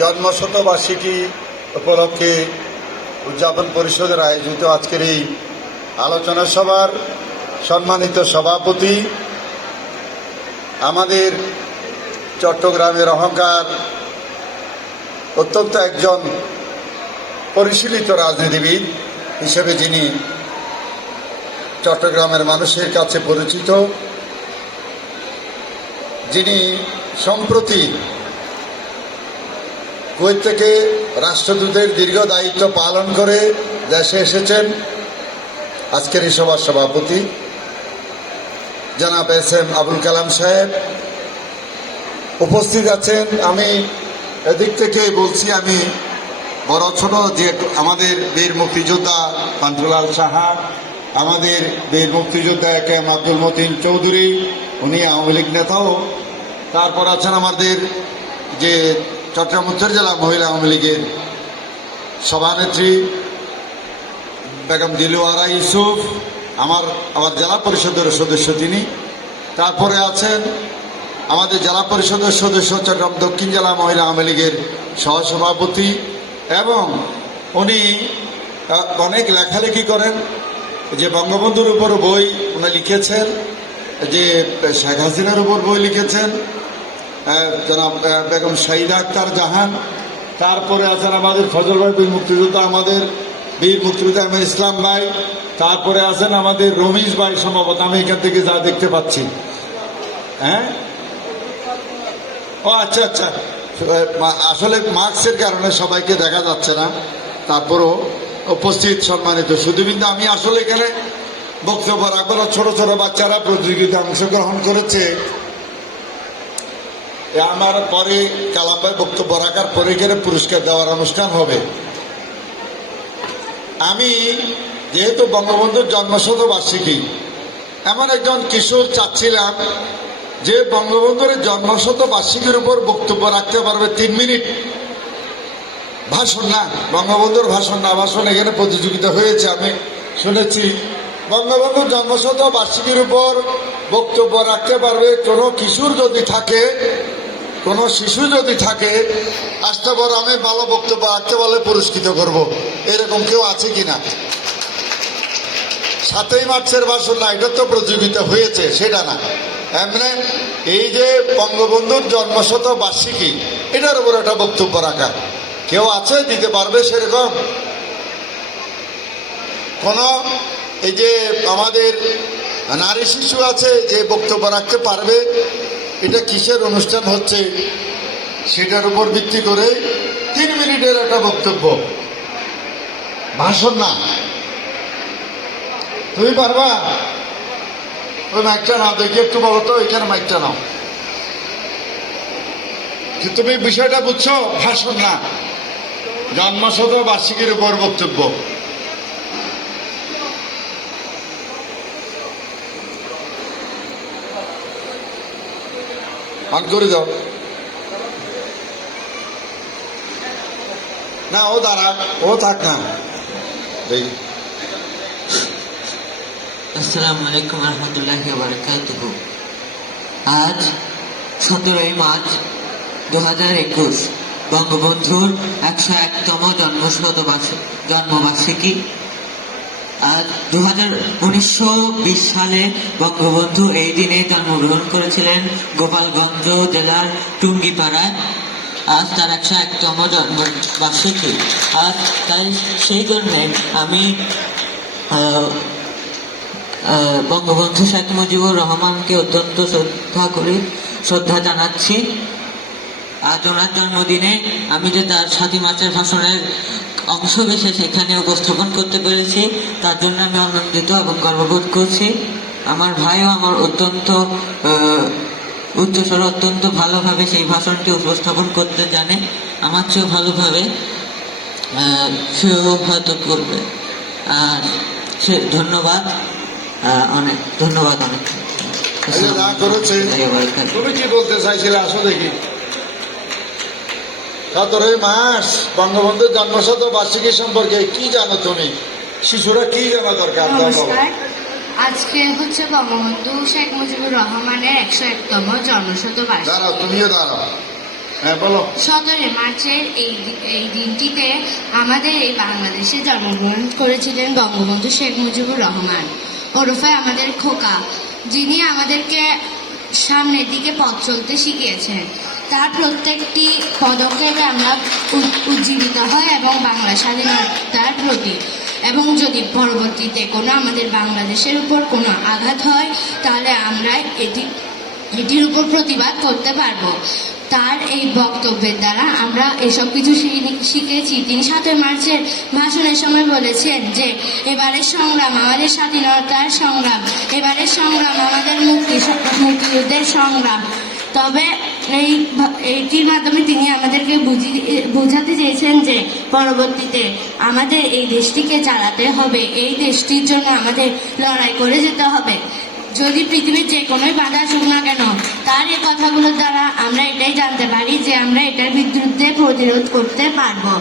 জন্মশতবার্ষিকী উপলক্ষে উদযাপন পরিষদের আয়োজিত আজকের এই আলোচনা সভার সম্মানিত সভাপতি, আমাদের চট্টগ্রামের অহংকার, অত্যন্ত একজন পরিশীলিত রাজনীতিবিদ হিসেবে যিনি চট্টগ্রামের মানুষের কাছে পরিচিত, যিনি সম্প্রতি কুয়েত থেকে রাষ্ট্রদূতের দীর্ঘ দায়িত্ব পালন করে দেশে এসেছেন, আজকের এই সভার সভাপতি জনাব এস.এম. আবুল কালাম সাহেব উপস্থিত আছেন। আমি এদিক থেকে বলছি, আমি বড় ছোট যে আমাদের বীর মুক্তিযোদ্ধা পান্থলাল সাহা, আমাদের বীর মুক্তিযোদ্ধা একে এম আব্দুল মতিন চৌধুরী, উনি আওয়ামী লীগ নেতাও। তারপর আছেন আমাদের যে চট্টগ্রাম উত্তর জেলা মহিলা আওয়ামী লীগের সভানেত্রী বেগম দিলওয়ারা ইউসুফ, আমার জেলা পরিষদের সদস্য তিনি। তারপরে আছেন আমাদের জেলা পরিষদের সদস্য চট্টগ্রাম দক্ষিণ জেলা মহিলা আওয়ামী লীগের সহসভাপতি, এবং উনি অনেক লেখালেখি করেন, যে বঙ্গবন্ধুর উপর বই উনি লিখেছেন, যে শেখ হাসিনার উপর বই লিখেছেন জনাব বেগম শাহিদা আক্তার জাহান। তারপরে আছেন আমাদের ফজল ভাই বীর মুক্তিযোদ্ধা, আমাদের বীর মুক্তিযোদ্ধা এম ইসলাম ভাই। তারপরে আছেন আমাদের রমিজ ভাই, সম্ভবত আমি এখান থেকে যা দেখতে পাচ্ছি। হ্যাঁ, ও আচ্ছা আচ্ছা, আসলে মাস্কের কারণে সবাইকে দেখা যাচ্ছে না, তারপরও উপস্থিত সম্মানিত সুধীবৃন্দ, আমি আসলে এখানে বক্তব্য রাখবো না। ছোট ছোট বাচ্চারা প্রতিযোগিতায় অংশগ্রহণ করেছে, আমার পরে কালাম ভাই বক্তব্য রাখার পরে এখানে পুরস্কার দেওয়ার অনুষ্ঠান হবে। আমি যেহেতু বঙ্গবন্ধুর জন্মশতবার্ষিকী, এমন একজন কিশোর চাচ্ছিলাম যে বঙ্গবন্ধুর জন্মশতবার্ষিকীর উপর বক্তব্য রাখতে পারবে 3 মিনিট। ভাষণ না, বঙ্গবন্ধুর ভাষণ না, ভাষণ এখানে প্রতিযোগিতা হয়েছে আমি শুনেছি। বঙ্গবন্ধুর জন্মশতবার্ষিকীর উপর বক্তব্য রাখতে পারবে কোনো কিশোর যদি থাকে, কোনো শিশু যদি থাকে, আসতে পারো, আমি ভালো বক্তব্য রাখতে পারলে পুরস্কৃত করব। এরকম কেউ আছে কিনা? 7ই মার্চের ভাষণ না, এটা তো প্রতিযোগিতা হয়েছে, সেটা না। এমনি এই যে বঙ্গবন্ধুর জন্মশতবার্ষিকী, এটার উপর একটা বক্তব্য রাখা কেউ আছে দিতে পারবে? সেরকম কোন এই যে আমাদের নারী শিশু আছে যে বক্তব্য রাখতে পারবে? এটা কিসের অনুষ্ঠান হচ্ছে সেটার উপর ভিত্তি করে 3 মিনিটের একটা বক্তব্য, ভাষণ না। তুমি পারবা? ওই মাইকটা নাও, দেখি একটু বলো তো, এখানে মাইকটা নাও। তুমি বিষয়টা বুঝছো? ভাষণ না, জন্মশতবার্ষিকীর উপর বক্তব্য। অন করে দাও না, ও দাঁড়া, ও থাক না। দেখি। আসসালামু আলাইকুম রহমতুল্লাহি ওয়া বারাকাতুহু। আজ 17ই মার্চ 2021 বঙ্গবন্ধুর 101তম জন্মবার্ষিকী। আজ 1920 সালে বঙ্গবন্ধু এই দিনে জন্মগ্রহণ করেছিলেন গোপালগঞ্জ জেলার টুঙ্গিপাড়ায়। আজ তার 101তম জন্মবার্ষিকী। আজ তাই সেই জন্যে আমি বঙ্গবন্ধু শেখ মুজিবুর রহমানকে অত্যন্ত শ্রদ্ধা জানাচ্ছি। আজ ওনার জন্মদিনে আমি যে তার 7ই মার্চের ভাষণের অংশ বিশেষ এখানে উপস্থাপন করতে পেরেছি, তার জন্য আমি আনন্দিত এবং গর্ববোধ করছি। আমার ভাইও আমার অত্যন্ত উচ্চস্বর, অত্যন্ত ভালোভাবে সেই ভাষণটি উপস্থাপন করতে জানে, আমার চেয়েও ভালোভাবে সেও হয়তো করবে। আর সে ধন্যবাদ, অনেক ধন্যবাদ। অনেক তুমি কি বলতে চাইছিলে? আসো দেখি। 17ই মার্চ বঙ্গবন্ধুর জন্মশতবার্ষিকী সম্পর্কে কি জানো তুমি? শিশুরা কি জানা দরকার? আজকে হচ্ছে বঙ্গবন্ধু শেখ মুজিবুর রহমানের 101তম জন্মশতবার্ষিকী। দাঁড়াও, তুমিও দাঁড়াও। হ্যাঁ বলো। 17 মার্চের এই দিনটিতে আমাদের এই বাংলাদেশে জন্মগ্রহণ করেছিলেন বঙ্গবন্ধু শেখ মুজিবুর রহমান ওরফে আমাদের খোকা, যিনি আমাদেরকে সামনের দিকে পথ চলতে শিখিয়েছেন। তার প্রত্যেকটি পদক্ষেপে আমরা উজ্জীবিত হই এবং বাংলা স্বাধীনতার প্রতি, এবং যদি পরবর্তীতে কোনো আমাদের বাংলাদেশের উপর কোনো আঘাত হয় তাহলে আমরা এটির উপর প্রতিবাদ করতে পারবো। তার এই বক্তব্যের দ্বারা আমরা এসব কিছু শিখেছি। তিনি 17 মার্চের ভাষণের সময় বলেছেন যে এবারের সংগ্রাম আমাদের স্বাধীনতার সংগ্রাম, এবারের সংগ্রাম আমাদের মুক্তিযুদ্ধের সংগ্রাম। তবে এইটির মাধ্যমে তিনি আমাদেরকে বোঝাতে চেয়েছেন যে পরবর্তীতে আমাদের এই দেশটিকে চালাতে হবে, এই দেশটির জন্য আমাদের লড়াই করে যেতে হবে। যদি পৃথিবীর যে কোনোই বাধা আসুক না কেন, তার এই কথাগুলোর দ্বারা আমরা এটাই জানতে পারি যে আমরা এটার বিরুদ্ধে প্রতিরোধ করতে পারবো।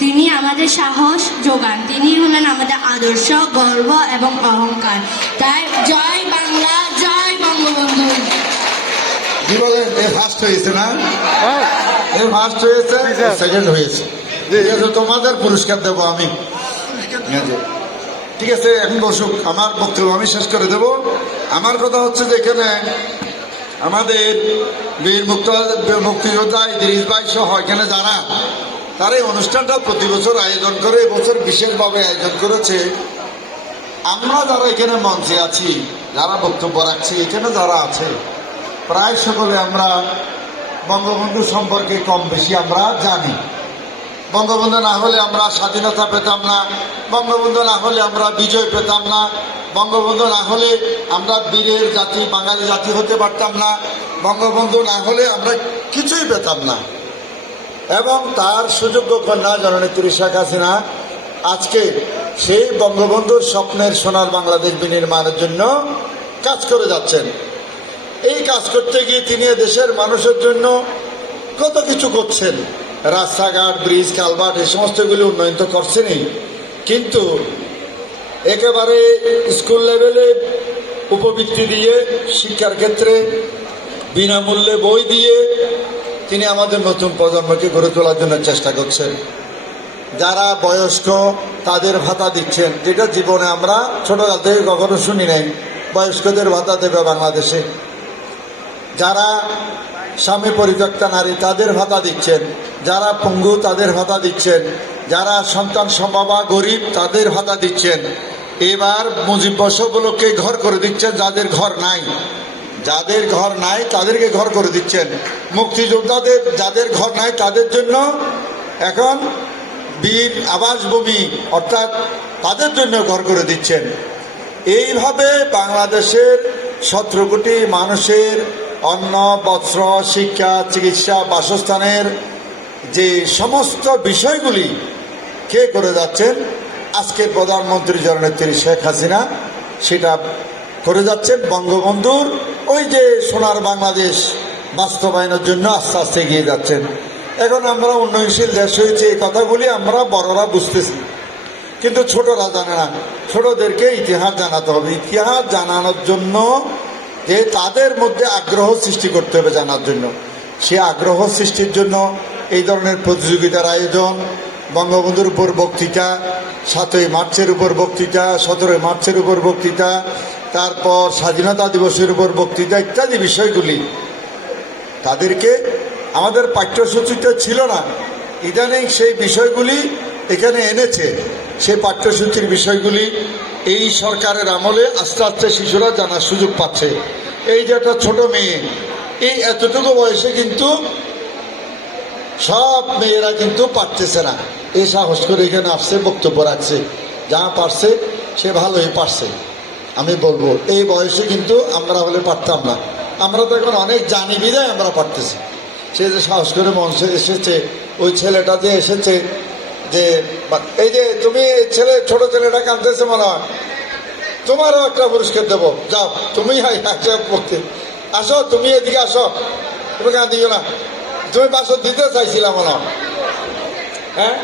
তিনি আমাদের সাহস যোগান, তিনি হলেন আমাদের আদর্শ, গর্ব এবং অহংকার। তাই জয় বাংলা, জয় বঙ্গবন্ধু। কি বলেন? এ ফার্স্ট হয়েছে না? এ ফার্স্ট হয়েছে, সেকেন্ড হয়েছে। ঠিক আছে, তোমাদের পুরস্কার দেবো আমি। ঠিক আছে, এখন বসুক, আমার বক্তব্য আমি শেষ করে দেব। আমার কথা হচ্ছে যে এখানে আমাদের বীর মুক্তিযোদ্ধা ইদ্রিস ভাই সহ এখানে যারা, তারা এই অনুষ্ঠানটা প্রতি বছর আয়োজন করে, এবছর বিশেষভাবে আয়োজন করেছে। আমরা যারা এখানে মঞ্চে আছি, যারা বক্তব্য রাখছি, এখানে যারা আছে, প্রায় সকলে আমরা বঙ্গবন্ধু সম্পর্কে কম বেশি আমরা জানি। বঙ্গবন্ধু না হলে আমরা স্বাধীনতা পেতাম না, বঙ্গবন্ধু না হলে আমরা বিজয় পেতাম না, বঙ্গবন্ধু না হলে আমরা বীরের জাতি, বাঙালি জাতি হতে পারতাম না, বঙ্গবন্ধু না হলে আমরা কিছুই পেতাম না। এবং তার সুযোগ্য কন্যা জননেত্রী শেখ হাসিনা আজকে সেই বঙ্গবন্ধুর স্বপ্নের সোনার বাংলাদেশ বিনির্মাণের জন্য কাজ করে যাচ্ছেন। এই কাজ করতে গিয়ে তিনি দেশের মানুষের জন্য কত কিছু করছেন। রাস্তাঘাট, ব্রিজ, কালভার্ট, এই সমস্তগুলি উন্নয়ন তো করছেনই, কিন্তু একেবারে স্কুল লেভেলে উপবৃত্তি দিয়ে, শিক্ষার ক্ষেত্রে বিনামূল্যে বই দিয়ে তিনি আমাদের নতুন প্রজন্মকে গড়ে তোলার জন্য চেষ্টা করছেন। যারা বয়স্ক তাদের ভাতা দিচ্ছেন, যেটা জীবনে আমরা ছোটকাল থেকে কখনো শুনি নাই। বয়স্কদের ভাতা দেবে বাংলাদেশে। যারা স্বামী পরিত্যক্তা নারী তাদের ভাতা দিচ্ছেন, যারা পঙ্গু তাদের ভাতা দিচ্ছেন, যারা সন্তান সম্ভবা গরিব তাদের ভাতা দিচ্ছেন। এবার মুজিব বর্ষ উপলক্ষে ঘর করে দিচ্ছেন যাদের ঘর নাই, যাদের ঘর নাই তাদেরকে ঘর করে দিচ্ছেন। মুক্তিযোদ্ধাদের যাদের ঘর নাই তাদের জন্য এখন বীর আবাসভূমি, অর্থাৎ তাদের জন্য ঘর করে দিচ্ছেন। এইভাবে বাংলাদেশের 17 কোটি মানুষের অন্ন, বস্ত্র, শিক্ষা, চিকিৎসা, বাসস্থানের যে সমস্ত বিষয়গুলি কে করে যাচ্ছেন, আজকের প্রধানমন্ত্রী জননেত্রী শেখ হাসিনা সেটা করে যাচ্ছেন। বঙ্গবন্ধুর ওই যে সোনার বাংলাদেশ বাস্তবায়নের জন্য আস্তে আস্তে এগিয়ে যাচ্ছেন। এখন আমরা উন্নয়নশীল দেশ হয়েছে, এই কথাগুলি আমরা বড়রা বুঝতেছি, কিন্তু ছোটরা জানে না। ছোটদেরকে ইতিহাস জানাতে হবে। ইতিহাস জানানোর জন্য যে তাদের মধ্যে আগ্রহ সৃষ্টি করতে হবে জানার জন্য, সে আগ্রহ সৃষ্টির জন্য এই ধরনের প্রতিযোগিতার আয়োজন, বঙ্গবন্ধুর উপর বক্তৃতা, 7ই মার্চের উপর বক্তৃতা, 17ই মার্চের উপর বক্তৃতা, তারপর স্বাধীনতা দিবসের উপর বক্তৃতা ইত্যাদি বিষয়গুলি তাদেরকে আমাদের পাঠ্যসূচিতে ছিল না, ইদানিং সেই বিষয়গুলি এখানে এনেছে। সেই পাঠ্যসূচির বিষয়গুলি এই সরকারের আমলে আস্তে আস্তে শিশুরা জানার সুযোগ পাচ্ছে। এই যে একটা ছোট মেয়ে, এই এতটুকু বয়সে কিন্তু সব মেয়েরা কিন্তু পারতেছে না, এই সাহস করে এখানে আসছে, বক্তব্য রাখছে। যা পারছে সে ভালোই পারছে, আমি বলবো। এই বয়সে কিন্তু আমরা হলে পারতাম না। আমরা তো এখন অনেক জানি বিদায় আমরা পারতেছি। সে যে সাহস করে মঞ্চে এসেছে, ওই ছেলেটা যে এসেছে, যে এই যে তুমি ছেলে, ছোট ছেলেটা কাঁদতেছে মনে হয়, তোমারও একটা পুরস্কার দেবো, যাও তুমি পড়তে আসো, তুমি এদিকে আসো, তুমি কাঁদিও না। তুমি বাসন দিতে চাইছিলাম মনে হয়, হ্যাঁ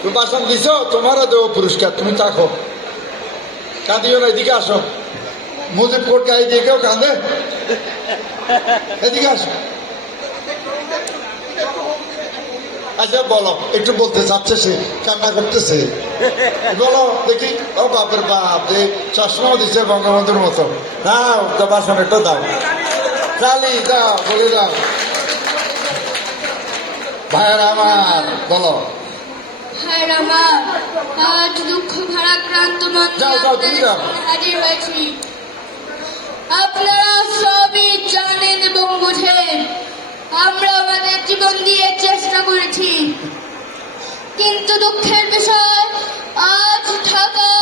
তুমি বাসন দিছ, তোমারও দেবো পুরস্কার, তুমি থাকো, কাঁদিও না, এদিকে আসো। মুজিব কোর্ট গায়ে দিয়ে কেউ কাঁদে, এদিকে আসো। আচ্ছা বলো, একটু বলতে চাচ্ছে, সে কান্না করতেছে, বলো দেখি। ও বাপের বাপ, যে চশমাও দিচ্ছে বঙ্গবন্ধুর মতো। দাও তো ভাষণ একটু দাও, চালি দাও, বলে দাও। ভাইয়ের আমার বলো। ভাইয়ের আমার, আজ দুঃখ ভারাক্রান্ত মন যাও, নিয়ে যাও, আপনাদের তুমি যাও। সামনে হাজির হয়েছি। আপনারা সবই জানেন এবং বুঝেন, আমরা আমাদের জীবন দিয়ে চেষ্টা করেছি, কিন্তু দুঃখের বিষয় আজ ঢাকা,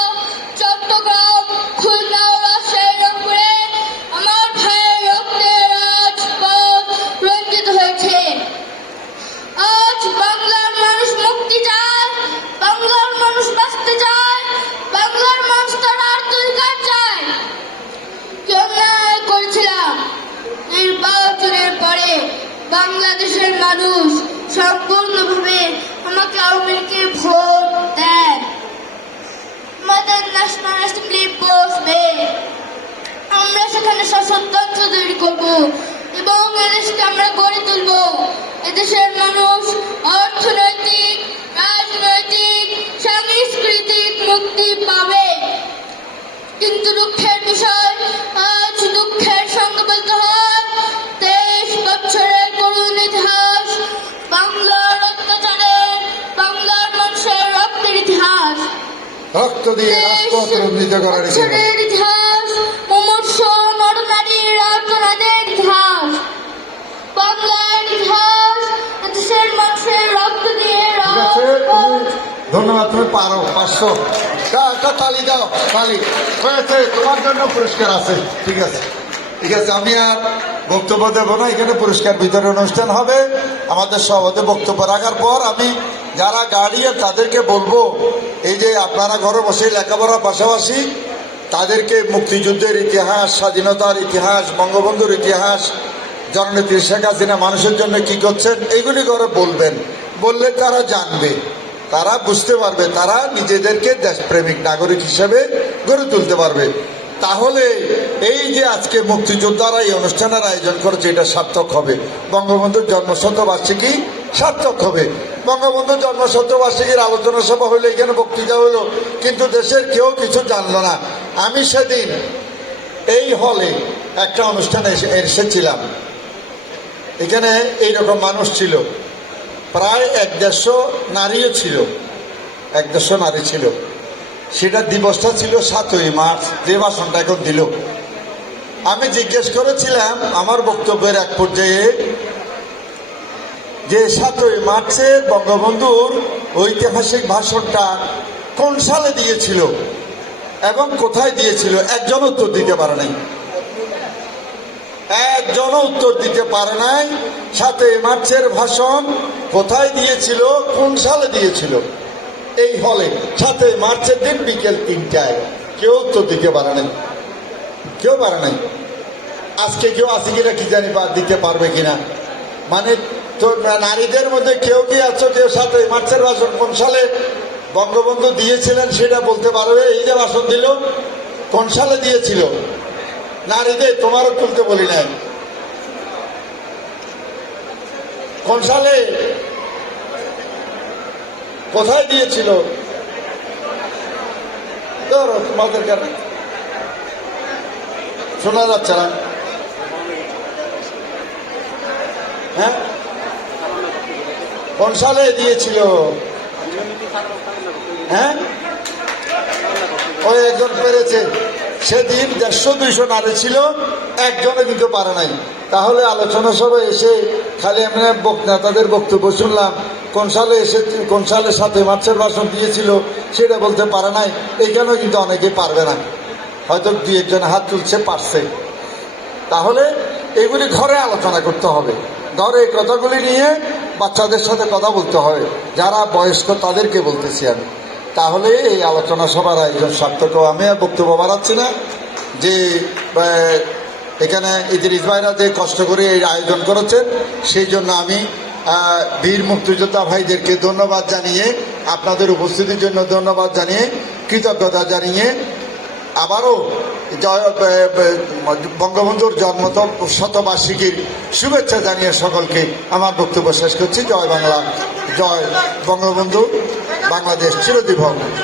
চট্টগ্রাম, খুলনা ও রাজশাহী, রংপুরে আমার ভাইয়ের রক্তের রাজপথ রঞ্জিত হয়েছে। আজ বাংলার মানুষ মুক্তি চায়, বাংলার মানুষ বাঁচতে চায়, বাংলার মানুষ তার আত্মধিকার চায়। কি অন্যায় করেছিলাম নির্বাচনের পরে বাংলাদেশের মানুষ সম্পূর্ণভাবে আমাকে আওয়ামী লীগের ভোট দেন, আমাদের ন্যাশনাল অ্যাসেম্বলি বসবে, আমরা সেখানে শাসনতন্ত্র তৈরি করব এবং এদেশকে আমরা গড়ে তুলব। এদেশের মানুষ অর্থনৈতিক, রাজনৈতিক, সাংস্কৃতিক মুক্তি পাবে। কিন্তু দুঃখের বিষয়, আজ দুঃখের সঙ্গে বলতে হয় 23 বছরের করুণ ইতিহাস, বাংলার অত্যাচারের, বাংলার মানুষের রক্তের ইতিহাস, রক্ত দিয়ে রাজপথ রঞ্জিত করার ইতিহাস। বছরের ইতিহাস, মুমূর্ষ নরনারীর আর্তনাদের ইতিহাস, বাংলার ইতিহাস, দেশের মানুষের রক্ত দিয়ে ঠিক আছে, রাজপথ। ধন্যবাদ, তুমি পারো। 500 একটা তালি দাও, তালি হয়েছে, তোমার জন্য পুরস্কার আছে। ঠিক আছে, ঠিক আছে, আমি আর বক্তব্য দেবো না, এখানে পুরস্কার বিতরণ অনুষ্ঠান হবে। আমাদের সভাপতি বক্তব্য রাখার পর আমি যারা গার্ডিয়ান তাদেরকে বলবো, এই যে আপনারা ঘরে বসে লেখাপড়ার পাশাপাশি তাদেরকে মুক্তিযুদ্ধের ইতিহাস, স্বাধীনতার ইতিহাস, বঙ্গবন্ধুর ইতিহাস, জননেত্রী শেখ হাসিনা মানুষের জন্য কি করছেন, এইগুলি করে বলবেন। বললে তারা জানবে, তারা বুঝতে পারবে, তারা নিজেদেরকে দেশপ্রেমিক নাগরিক হিসেবে গড়ে তুলতে পারবে। তাহলে এই যে আজকে মুক্তিযোদ্ধারা এই অনুষ্ঠানের আয়োজন করেছে, এটা সার্থক হবে। বঙ্গবন্ধুর জন্মশতবার্ষিকী সার্থক হবে। বঙ্গবন্ধুর জন্মশতবার্ষিকীর আলোচনা সভা হইলে, এখানে বক্তৃতা হইল, কিন্তু দেশের কেউ কিছু জানলো না। আমি সেদিন এই হলে একটা অনুষ্ঠানে এসেছিলাম, এখানে এইরকম মানুষ ছিল, প্রায় 150 নারীও ছিল, 150 নারী ছিল। সেটা দিবসটা ছিল 7ই মার্চ, যে ভাষণটা এখন দিল। আমি জিজ্ঞেস করেছিলাম আমার বক্তব্যের এক পর্যায়ে যে 7ই মার্চে বঙ্গবন্ধুর ঐতিহাসিক ভাষণটা কোন সালে দিয়েছিল এবং কোথায় দিয়েছিল। একজন উত্তর দিতে পারে নাই, একজনও উত্তর দিতে পারে নাই। 7ই মার্চের ভাষণ কোথায় দিয়েছিল, কোন সালে দিয়েছিল। এই হলে 7ই মার্চের দিন বিকেল 3টায়, কেউ উত্তর দিতে পারে নাই, কেউ পারে নাই। আজকে কেউ আছে কিনা কি জানি, বা দিতে পারবে কিনা। মানে তো নারীদের মধ্যে কেউ কি আছো, কেউ 7ই মার্চের ভাষণ কোন সালে বঙ্গবন্ধু দিয়েছিলেন সেটা বলতে পারবে। এই যে ভাষণ দিল, কোন সালে দিয়েছিল। নারীদের তোমারও তুলতে বলি নাই, কোন সালে, কোথায় দিয়েছিল। ধরো তোমাদের কাছে শোনা যাচ্ছে না, হ্যাঁ, কোন সালে দিয়েছিল। হ্যাঁ, ওই একজন পেরেছে। সেদিন 150-200 নারী ছিল, একজনে কিন্তু পারে নাই। তাহলে আলোচনা সভায় এসে খালি আমরা নেতাদের বক্তব্য শুনলাম, কোন সালে এসে, কোন সালে 7ই মার্চের ভাষণ দিয়েছিল সেটা বলতে পারে নাই। এইখানেও কিন্তু অনেকেই পারবে না, হয়তো 2-1 হাত তুলছে, পারছে। তাহলে এগুলি ঘরে আলোচনা করতে হবে, ঘরে এই কথাগুলি নিয়ে বাচ্চাদের সাথে কথা বলতে হবে, যারা বয়স্ক তাদেরকে বলতেছি আমি। তাহলে এই আলোচনা সভার আয়োজন সার্থক। আমি আর বক্তব্য বাড়াচ্ছি না, যে এখানে ইদ্রিস ভাইরা যে কষ্ট করে এই আয়োজন করেছেন, সেই জন্য আমি বীর মুক্তিযোদ্ধা ভাইদেরকে ধন্যবাদ জানিয়ে, আপনাদের উপস্থিতির জন্য ধন্যবাদ জানিয়ে, কৃতজ্ঞতা জানিয়ে আবারও বঙ্গবন্ধুর শতবার্ষিকীর শুভেচ্ছা জানিয়ে সকলকে আমার বক্তব্য শেষ করছি। জয় বাংলা, জয় বঙ্গবন্ধু, বাংলাদেশ চিরজীবন।